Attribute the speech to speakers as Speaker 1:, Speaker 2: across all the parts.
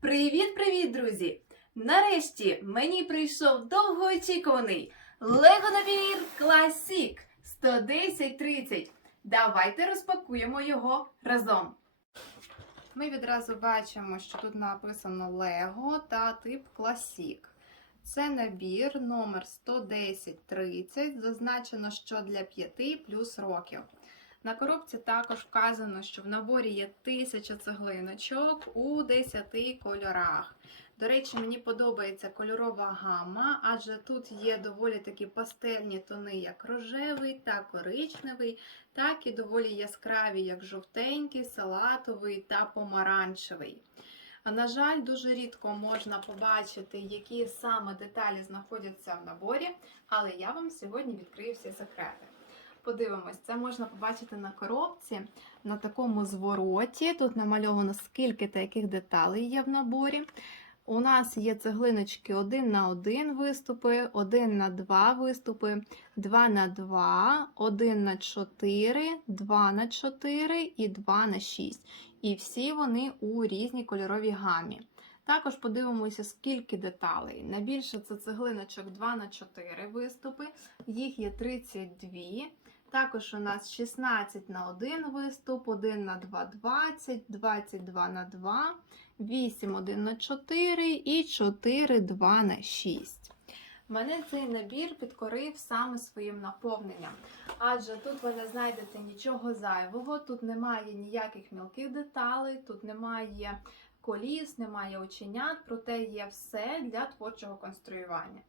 Speaker 1: Привіт-привіт, друзі! Нарешті мені прийшов довгоочікуваний Лего набір Classic 11030. Давайте розпакуємо його разом. Ми відразу бачимо, що тут написано Lego та тип Classic. Це набір номер 11030. Зазначено, що для 5 плюс років. На коробці також вказано, що в наборі є 1000 цеглиночок у 10 кольорах. До речі, мені подобається кольорова гамма, адже тут є доволі такі пастельні тони, як рожевий та коричневий, так і доволі яскраві, як жовтенький, салатовий та помаранчевий. На жаль, дуже рідко можна побачити, які саме деталі знаходяться в наборі, але я вам сьогодні відкрию всі секрети. Подивимось, це можна побачити на коробці на такому звороті. Тут намальовано скільки та яких деталей є в наборі. У нас є цеглиночки 1 на 1 виступи, 1 на 2 виступи, 2 на 2, 1 на 4, 2 на 4 і 2 на 6. І всі вони у різній кольоровій гамі. Також подивимося, скільки деталей. Найбільше це цеглиночок 2 на 4 виступи, їх є 32. Також у нас 16 на 1 виступ, 1 на 2 20, 22 на 2, 8 1 на 4 і 4 2 на 6. Мене цей набір підкорив саме своїм наповненням, адже тут ви не знайдете нічого зайвого, тут немає ніяких мілких деталей, тут немає коліс, немає оченят, проте є все для творчого конструювання.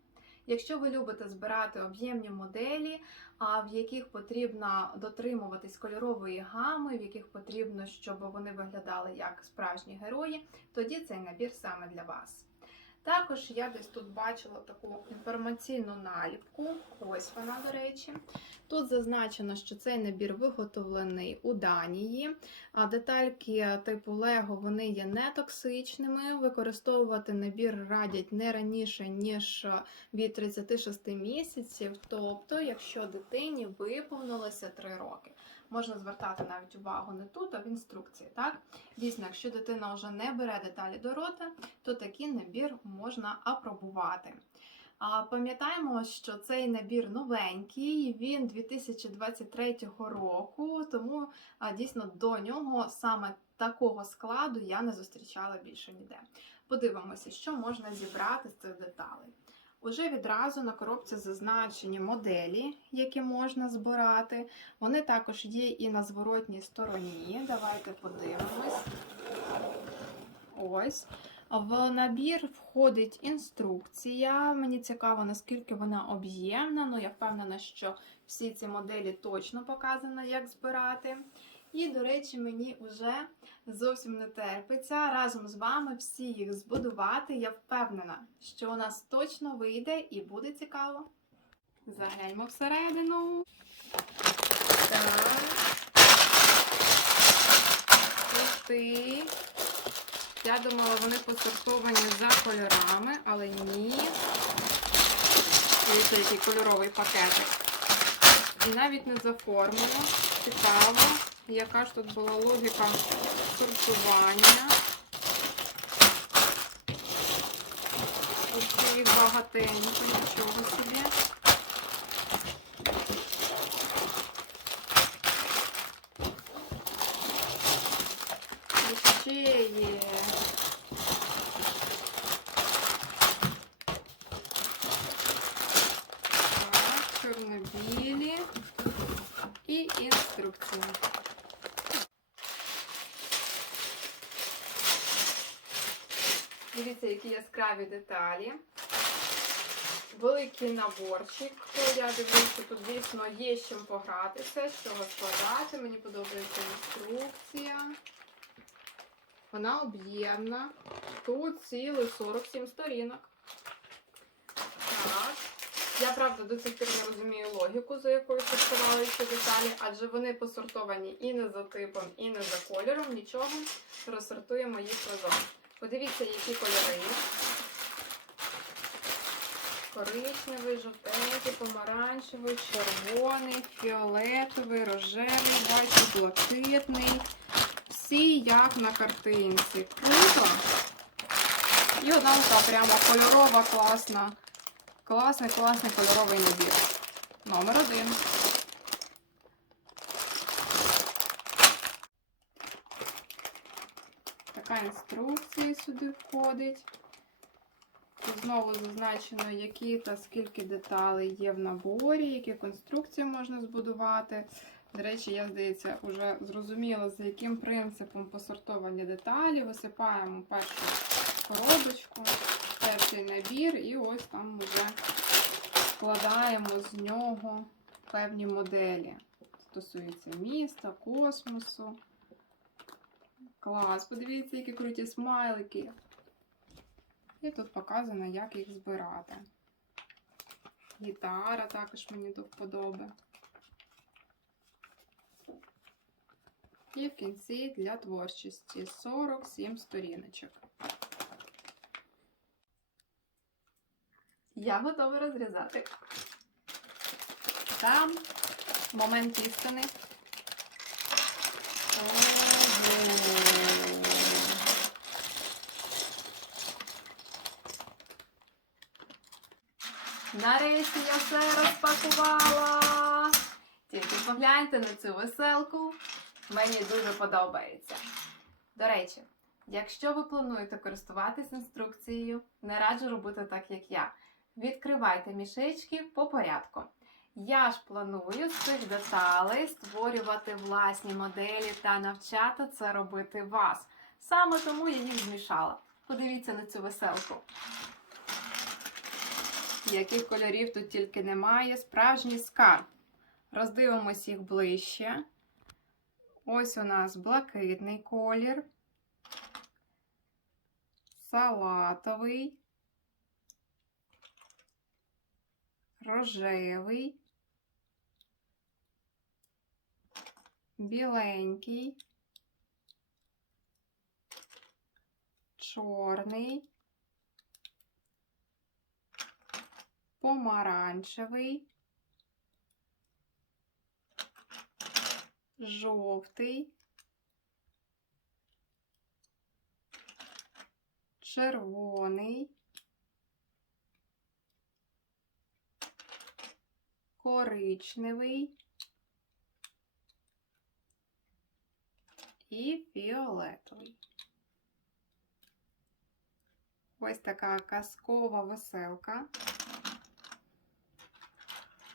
Speaker 1: Якщо ви любите збирати об'ємні моделі, а в яких потрібно дотримуватись кольорової гами, в яких потрібно, щоб вони виглядали як справжні герої, тоді цей набір саме для вас. Також я десь тут бачила таку інформаційну наліпку. Ось вона, до речі. Тут зазначено, що цей набір виготовлений у Данії. А детальки типу Лего вони є нетоксичними. Використовувати набір радять не раніше, ніж від 36 місяців. Тобто, якщо дитині виповнилося 3 роки. Можна звертати навіть увагу не тут, а в інструкції. Так? Дійсно, якщо дитина вже не бере деталі до рота, то такий набір можна апробувати. Пам'ятаємо, що цей набір новенький, він 2023 року, тому дійсно до нього саме такого складу я не зустрічала більше ніде. Подивимося, що можна зібрати з цих деталей. Уже відразу на коробці зазначені моделі, які можна збирати. Вони також є і на зворотній стороні. Давайте подивимось. Ось. В набір входить інструкція. Мені цікаво, наскільки вона об'ємна. Ну, я впевнена, що всі ці моделі точно показано, як збирати. І, до речі, мені вже зовсім не терпиться разом з вами всі їх збудувати. Я впевнена, що у нас точно вийде і буде цікаво. Загляньмо всередину. Так. Ух. Я думала, вони посортовані за кольорами, але ні. Дивіться, який кольоровий пакетик. І навіть не заформлено. Цікаво, яка ж тут була логіка сортування. Їх багатенько, нічого собі. Ще є. Так, чорно-білі і інструкції. Дивіться, які яскраві деталі. Великий наборчик. Я дивлюся, тут дійсно є з чим погратися, з чого складати. Мені подобається інструкція. Вона об'ємна. Тут цілих 47 сторінок. Так. Я правда до цих пір не розумію логіку, за якою сортували ці деталі, адже вони посортовані і не за типом, і не за кольором. Нічого. Розсортуємо їх разом. Подивіться, які кольори. Коричневий, жовтенький, помаранчевий, червоний, фіолетовий, рожевий, бачу, блакитний. Всі як на картинці. Круто!
Speaker 2: І одна така прямо кольорова, класна. Класний, класний кольоровий набір. Номер один. Така інструкція сюди входить. Тут знову зазначено, які та скільки деталей є в наборі, які конструкції можна збудувати. До речі, я, здається, вже зрозуміла, за яким принципом посортовані деталі. Висипаємо першу коробочку, перший набір, і ось там вже складаємо з нього певні моделі. Стосується міста, космосу. Клас, подивіться, які круті смайлики. І тут показано, як їх збирати. Гітара також мені до вподоби. І в кінці для творчості 47 сторіночок.
Speaker 1: Я готова розрізати. Там момент істини. Ого. Нарешті я все розпакувала. Тільки погляньте на цю веселку. Мені дуже подобається. До речі, якщо ви плануєте користуватись інструкцією, не раджу робити так, як я. Відкривайте мішечки по порядку. Я ж планую з цих деталей створювати власні моделі та навчати це робити вас. Саме тому я їх змішала. Подивіться на цю веселку.
Speaker 2: Яких кольорів тут тільки немає. Справжній скарб. Роздивимось їх ближче. Ось у нас блакитний колір, салатовий, рожевий, біленький, чорний, помаранчевий, жовтий, червоний, коричневий і фіолетовий. Ось така казкова веселка.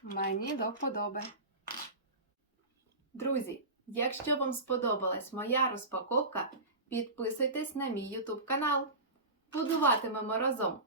Speaker 2: Мені до вподоби.
Speaker 1: Друзі, якщо вам сподобалась моя розпаковка, підписуйтесь на мій YouTube канал. Будуватимемо разом